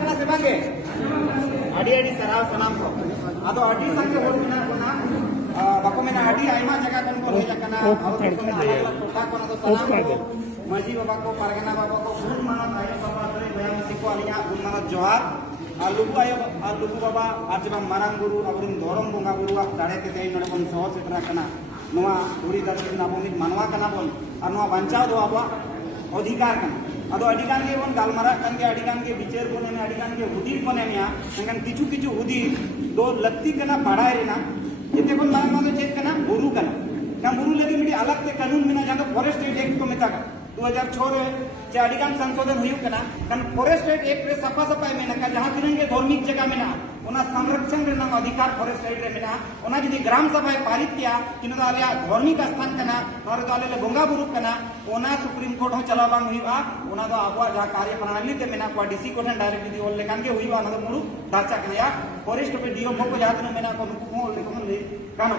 कना से बांगे अड़ी अड़ी सराव सलाम को आदो अड़ी संगे होड़ बिना कोना बाको मेना अड़ी आयमा जगह कन को हेज कना और टोका कोना तो सलाम को मजी बाबा को परगना बाबा को गुण माना ताई बाबा तरे बयान सिको आलिया गुण माना जोहार लुगु आयो लुगु बाबा आजमा मारांग गुरु अबरिन धोरम बोंगा गुरु दाड़े ते तेई नडे बन सहज सेटरा कना नोआ धुरी धरती नाबोनित मानवा कना बोल और नोआ बंचाव दो आबा अधिकार कना अदो अडिगान के बन गालमारा कन के अडिगान के विचार कोने में अडिगान के हुदी कोने में संगन किछु किछु हुदी दो लत्ती कना बाड़ा रेना जेते बन मारा मा चेक कना बुरु कना का बुरु लगे मिडी अलग ते कानून में जानो फॉरेस्ट एक्ट को मेता 2006 रे जे अडिगान संशोधन हुई कना कन फॉरेस्ट एक्ट रे सफा सफाई में नका जहां तिरंगे धार्मिक जगह में ना ओना संरक्षण रे नाम अधिकार फॉरेस्ट एक्ट रे मेना ओना जदी ग्राम सभा पारित किया किनो आलिया धार्मिक स्थान कना और तो आले बोंगा बुरु कना ओना सुप्रीम कोर्ट हो चला बांग हुईबा ओना दो आबवा जहां कार्य प्रणाली ते मेना को डीसी कोर्ट डायरेक्ट दी ओल लेकान के हुईबा ना मुरु दाचा कया फॉरेस्ट पे डीओ को जातन मेना को को लेकन ले कानो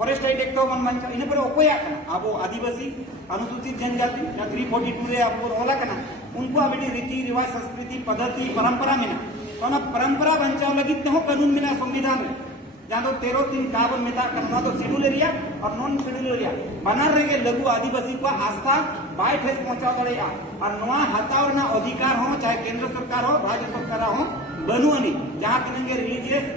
फॉरेस्ट एक्ट तो मन मंच इन पर ओकोया कना अब आदिवासी अनुसूचित जनजाति 342 रे अब होला कना उनको अबडी रीति रिवाज संस्कृति पद्धति परंपरा में ना तो परंपरा बंचाव लगी तो कानून में संविधान में जहां तो 13(3) काबन में था करना तो शेड्यूल एरिया और नॉन शेड्यूल एरिया बना रहे लघु आदिवासी को आस्था बाय ठेस पहुंचा दड़ेया और नवा हतावर ना अधिकार हो चाहे केंद्र सरकार हो राज्य सरकार हो बनुअनी जहां तिनंगे रिलीजियस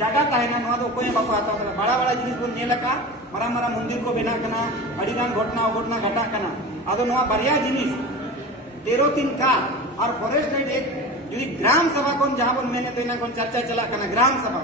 जगह ताहेना नवा तो कोई बापा आता बड़ा बड़ा जिनिस को नेलका मरा मरा मंदिर को बेना कना अडिगान घटना घटा कना आदो नवा बरिया जिनिस 13(3) का और फॉरेस्ट एक्ट यदि ग्राम सभा को जहां बन मैंने तेना को चर्चा चला कना ग्राम सभा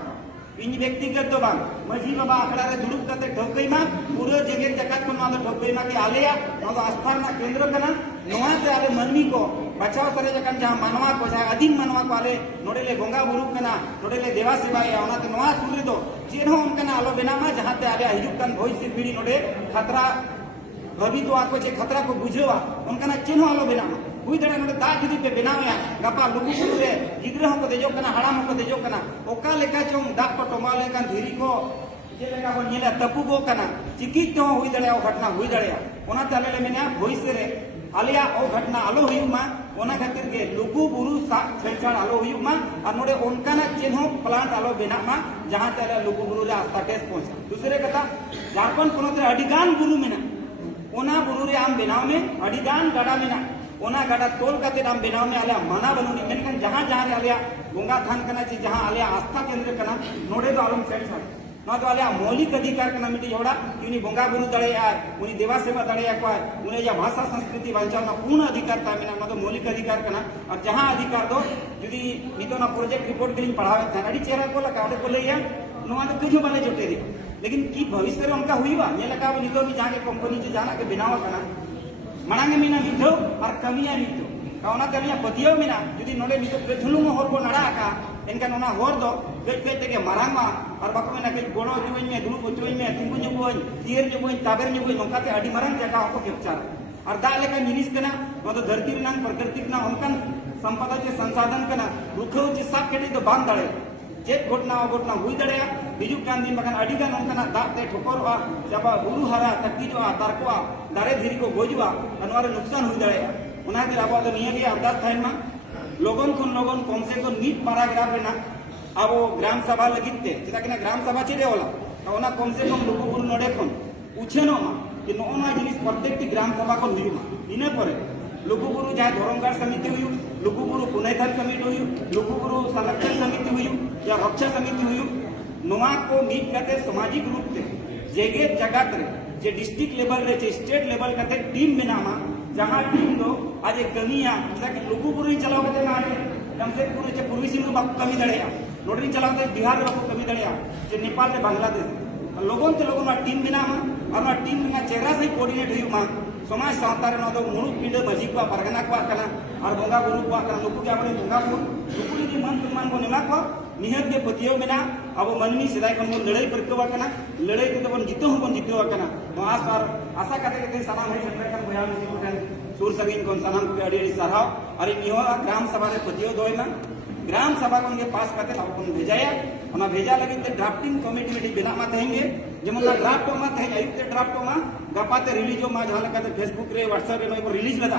इन व्यक्तिगत तो बांग मजी बाबा अखड़ा रे दुड़ुब कते ठोकईमा पूरे जगह जगत को ना ठोकईमा के आलेया ना तो आस्थाना केंद्र कना नोआ ते आले मनमी को बचाव करे जकन जहां मानवा को जहां अधिक मानवा को आले नोडेले गोंगा बुरु कना नोडेले देवा सेवा या ओना ते नोआ सूर्य दो चेनो उनकना आलो बेनामा जहां ते आले हिजुक कन भविष्य पीढ़ी नोडे खतरा भवित आको जे खतरा को बुझेवा उनकना चेनो आलो बेनामा हुई दड़ा नोडे दा जुदी पे बेनावया गपा लुगु बुरु रे गिद्रा को देजो कना हाड़ाम को देजो कना ओका लेका चोम दाग को टोमाले कन धीरी को जे लेका को नेला तपु गो कना चिकित तो हुई दड़ा घटना हुई दड़ा ओना ताले ले मेना भविष्य रे आलिया ओ घटना आलो हुईमा ओना खातिर के लुगु बुरु सा छेड़छाड़ आलो हुईमा और नोडे उनकाना चिन्ह प्लांट आलो बेनामा जहां ताले लुगु बुरु रे आस्था टेस पहुंचा दूसरे कथा झारखंड पोनत रे अडिगान बुरु मेना ओना बुरु रे आम बेनाव में अडिगान गड़ा मेना ओना गड़ा तोल कते आम बेनाव में आलिया मना बनुनी मेनकन जहां जहां आलिया गोंगा थान कना ची जहां आलिया आस्था केंद्र कना नोडे तो आलम छेड़छाड़ ना तो आलिया मौलिक अधिकार कना मिटी जोड़ा उनी बोंगा बुरु दड़ेया उनी देवा सेवा दड़ेया को उनी या भाषा संस्कृति बंचावना पूर्ण अधिकार ता मेना मतलब मौलिक अधिकार कना और जहां अधिकार दो यदि नितो ना प्रोजेक्ट रिपोर्ट के पढ़ावे था अड़ी चेहरा को लगा को लेया नोआ तो कुछ बने जोटे दी लेकिन की भविष्य रे उनका हुईवा ने लगा नितो भी जाके कंपनी से जाना के बनावा कना मनांगे मीना मिथो और कमिया मिथो काउना कमिया पतियो मीना यदि नोले मिथो पेथुलुम होर को नड़ा का इनका नोना होर दो गज गज के मारामा और बाको में ना के गोणो जुवई में दुलु पुचोई में तुंगु जुवई तीर जुवई ताबर जुवई नोका ते अडी मरन जगह को कैप्चर और दा लेका जिनिस कना नो तो धरती रे नाम प्रकृति ना उनकन संपदा के संसाधन कना रुखो जे सब केटी तो बांध दड़े चेत घटना हुई दड़े हिजुक कान दिन बखन अडिगान उनकना दाग ते ठोकरवा जबा बुरु हरा तकी जो तारकोआ दारे धीरी को गोजुआ अनवारे नुकसान हुई दड़े उना के आबो तो नियली अंदाज थाइमा लोगन कम से कम नीट पैराग्राफ रेना अब ग्राम सभा लगिते चेदा कि ग्राम सभा चेदे होला ओना कम से कम लुगु बुरु नडे खन उछेनो मा कि नोना जिनिस प्रत्येक ग्राम सभा को हुईमा इने परे लुगु बुरु जहां धर्मगार समिति हुई लुगु बुरु पुनैथान कमिटी हुई लुगु बुरु संरक्षण समिति हुई या रक्षा समिति हुई नोआ को मीट करते सामाजिक रूप से जेगे जगत रे जे डिस्ट्रिक्ट लेवल रे जे स्टेट लेवल करते टीम बनामा जहां टीम दो आज कमिया जैसे लुगु बुरु चलाओ करते ना जमशेदपुर से पूर्वी सिंहभूम बापू कमी दड़ेया नोडरी चलाओ बिहार बापू कमी दड़ेया जे नेपाल से बांग्लादेश लोगों के लोगों टीम बनामा और टीम में चेहरा से कोऑर्डिनेट हुई समाज सावता रे ना मुरुक पिंड मजी को परगना को कना और बोंगा बुरु को कना नुकु के आपने बोंगा बुरु नुकु जी मन सम्मान को नेला को निहत के पतियो मेना अब मनमी सिदाय को लड़ाई परकवा कना लड़ाई के तबन जीतो हबन जीतो कना तो आशा करते के सलाम है संरक्षण का बयान को सुर सगिन को सलाम के अड़ी सराव अरे निहो ग्राम सभा रे पतियो दोयना ग्राम सभा को पास करते अपन भेजाया हम भेजा लगे ड्राफ्टिंग कमिटी में बेना मत हेंगे जेमन ड्राफ्ट मत है आयुक्त ड्राफ्ट मा गपाते रिलीज मा जहां लगा फेसबुक रे व्हाट्सएप रे पर रिलीज लगा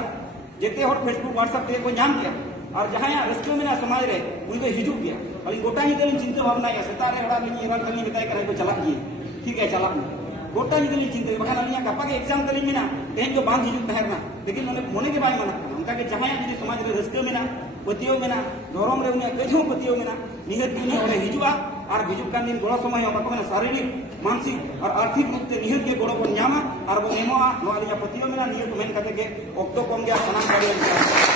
जेते हर फेसबुक व्हाट्सएप ते को नाम किया और जहां रस्ते में समाज रे उन हिजू गया और गोटा ही चिंता भावना सेता बताए चला ठीक है चला गोटा ही चिंता बखान गपा के एग्जाम तली में तेज जो बांध हिजू तहरना लेकिन मन के बाय मना उनका जहां जुदी समाज रे रस्ते में पतियो में धरम रे उन्हें कहीं पतियो में निहत हिजुआ और हिजुकान दिन गड़ो समय बाको शारीरिक मानसिक और आर्थिक रूप से निहत के गड़ो बन नामा और बो एमोआ पतियो में निहत मेन करके ऑक्टो कम गया सनाम